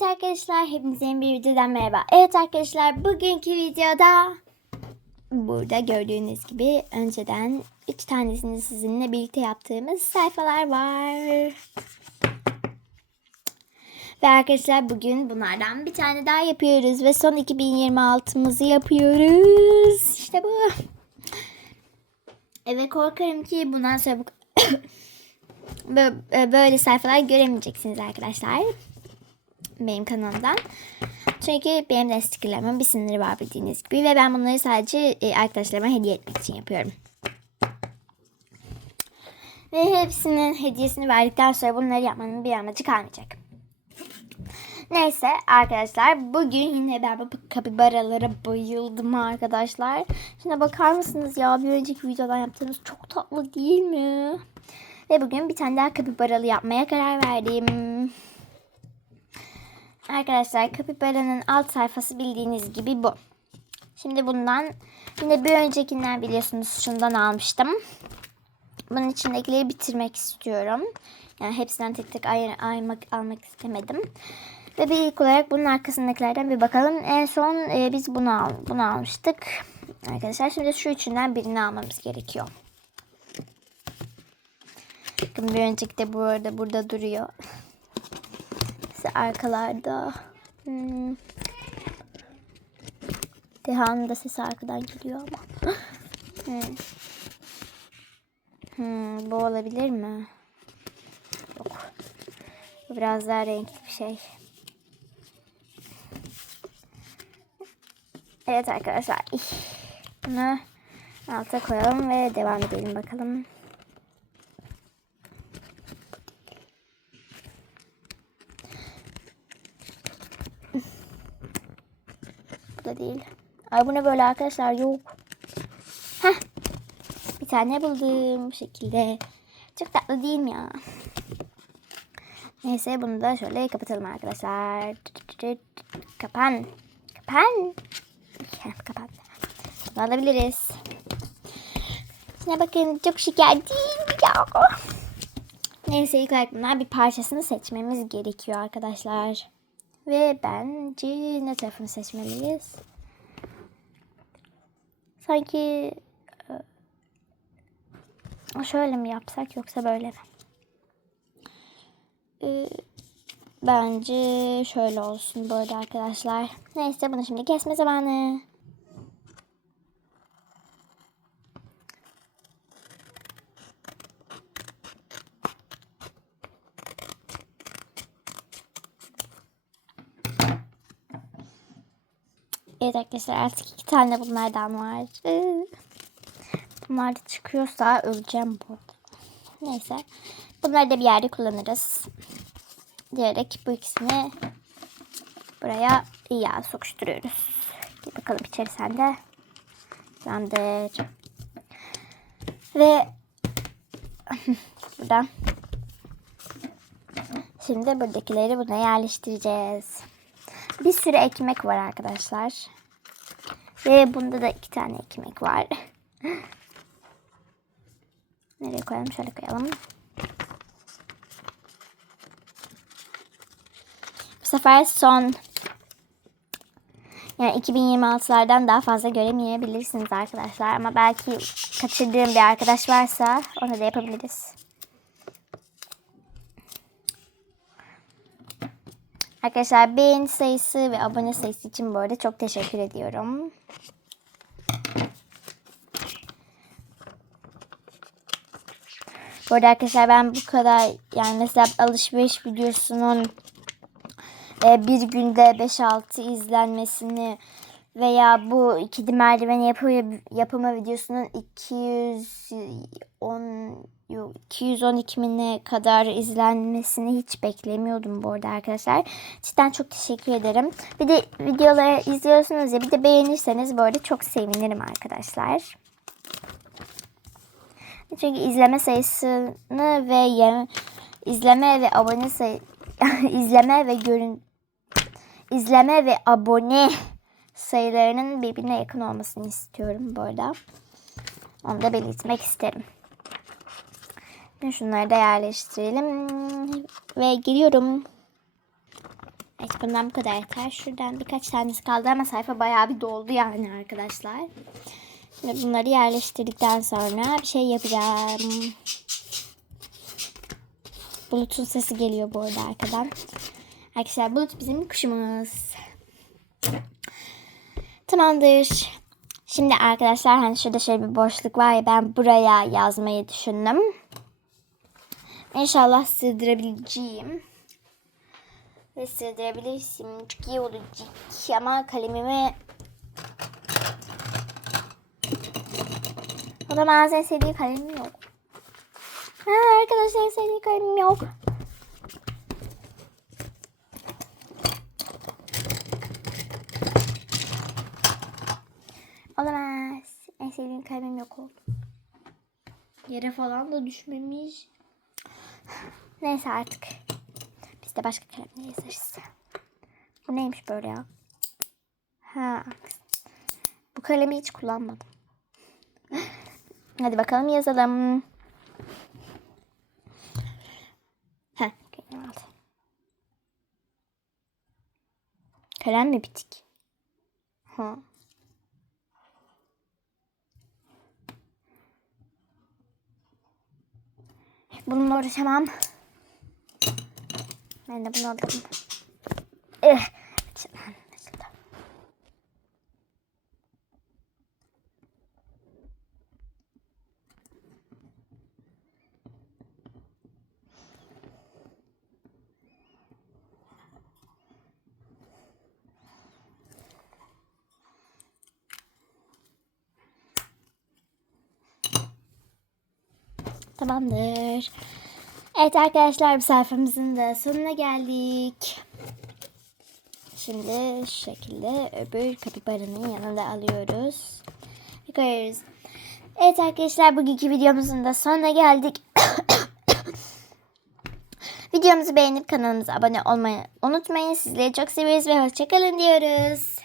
Evet arkadaşlar hepinize yeni bir videodan merhaba. Evet arkadaşlar bugünkü videoda burada gördüğünüz gibi önceden 3 tanesini sizinle birlikte yaptığımız sayfalar var. Ve arkadaşlar bugün bunlardan bir tane daha yapıyoruz ve son 2026'mızı yapıyoruz. İşte bu. Evet korkarım ki bundan sonra bu Bö- böyle sayfalar göremeyeceksiniz arkadaşlar benim kanalımdan. Çünkü benim de stickerlerimin bir sınırı var bildiğiniz gibi ve ben bunları sadece e, arkadaşlarıma hediye etmek için yapıyorum. Ve hepsinin hediyesini verdikten sonra bunları yapmanın bir amacı kalmayacak. Neyse arkadaşlar bugün yine ben bu kapibaralara bayıldım arkadaşlar. Şimdi bakar mısınız ya bir önceki videodan yaptığımız çok tatlı değil mi? Ve bugün bir tane daha kapibaralı yapmaya karar verdim. Arkadaşlar kapibaranın alt sayfası bildiğiniz gibi bu. Şimdi bundan yine bir öncekinden biliyorsunuz şundan almıştım. Bunun içindekileri bitirmek istiyorum. Yani hepsinden tek tek ayır, ayırmak, almak istemedim. Ve bir ilk olarak bunun arkasındakilerden bir bakalım. En son e, biz bunu, al, bunu almıştık. Arkadaşlar şimdi şu üçünden birini almamız gerekiyor. Bakın bir önceki de bu arada burada duruyor. İşte arkalarda. Hmm. Da sesi arkadan geliyor ama. hmm. Hmm, bu olabilir mi? Yok. Biraz daha renkli bir şey. Evet arkadaşlar. Bunu alta koyalım ve devam edelim bakalım. Değil. Ay bu ne böyle arkadaşlar yok. Heh. Bir tane buldum bu şekilde. Çok tatlı değil mi ya? Neyse bunu da şöyle kapatalım arkadaşlar. Kapan. Kapan. Kapan. Bunu alabiliriz. Şuna bakın çok şeker değil ya? Neyse ilk olarak bunlar bir parçasını seçmemiz gerekiyor arkadaşlar. Ve bence ne tarafını seçmeliyiz? Sanki e, şöyle mi yapsak yoksa böyle mi? E, bence şöyle olsun böyle arkadaşlar. Neyse bunu şimdi kesme zamanı. Evet arkadaşlar artık iki tane bunlardan var. Bunlar da çıkıyorsa öleceğim burada. Neyse. Bunları da bir yerde kullanırız. Diyerek bu ikisini buraya iyi ya sokuşturuyoruz. Bir bakalım içerisinde. Tamamdır. Ve buradan şimdi buradakileri buna yerleştireceğiz. Bir sürü ekmek var arkadaşlar. Ve bunda da iki tane ekmek var. Nereye koyalım? Şöyle koyalım. Bu sefer son yani 2026'lardan daha fazla göremeyebilirsiniz arkadaşlar. Ama belki kaçırdığım bir arkadaş varsa onu da yapabiliriz. Arkadaşlar beğeni sayısı ve abone sayısı için bu arada çok teşekkür ediyorum. Bu arada arkadaşlar ben bu kadar yani mesela alışveriş videosunun e, bir günde 5-6 izlenmesini veya bu kedi merdiven yapı, yapımı videosunun 210 yok 212 bine kadar izlenmesini hiç beklemiyordum bu arada arkadaşlar. Cidden çok teşekkür ederim. Bir de videoları izliyorsunuz ya bir de beğenirseniz bu arada çok sevinirim arkadaşlar. Çünkü izleme sayısını ve yem, izleme ve abone sayı izleme ve görün izleme ve abone sayılarının birbirine yakın olmasını istiyorum bu arada. Onu da belirtmek isterim. Şunları da yerleştirelim. Ve geliyorum. Evet bundan bu kadar yeter. Şuradan birkaç tanesi kaldı ama sayfa bayağı bir doldu yani arkadaşlar. Şimdi bunları yerleştirdikten sonra bir şey yapacağım. Bulut'un sesi geliyor bu arada arkadan. Arkadaşlar Bulut bizim kuşumuz. Tamamdır. Şimdi arkadaşlar hani şurada şöyle bir boşluk var ya ben buraya yazmayı düşündüm. İnşallah sığdırabileceğim. Ve sığdırabilirsin. Çok iyi olacak. Ama kalemimi o da bazen sevdiği kalemim yok. Ha, arkadaşlar sevdiği kalemim yok. Olamaz. En sevdiğim kalemim yok oldu. Yere falan da düşmemiş. Neyse artık. Biz de başka kalemle yazarız. Bu neymiş böyle ya? Ha. Bu kalemi hiç kullanmadım. Hadi bakalım yazalım. Heh, kalem mi bitik? Ha. Bununla uğraşamam. Ben de bunu aldım. Eh. açıldı. Tamamdır. Evet arkadaşlar bu sayfamızın da sonuna geldik. Şimdi şu şekilde öbür kapibaranın yanında alıyoruz. Koyuyoruz. Evet arkadaşlar bugünkü videomuzun da sonuna geldik. Videomuzu beğenip kanalımıza abone olmayı unutmayın. Sizleri çok seviyoruz ve hoşçakalın diyoruz.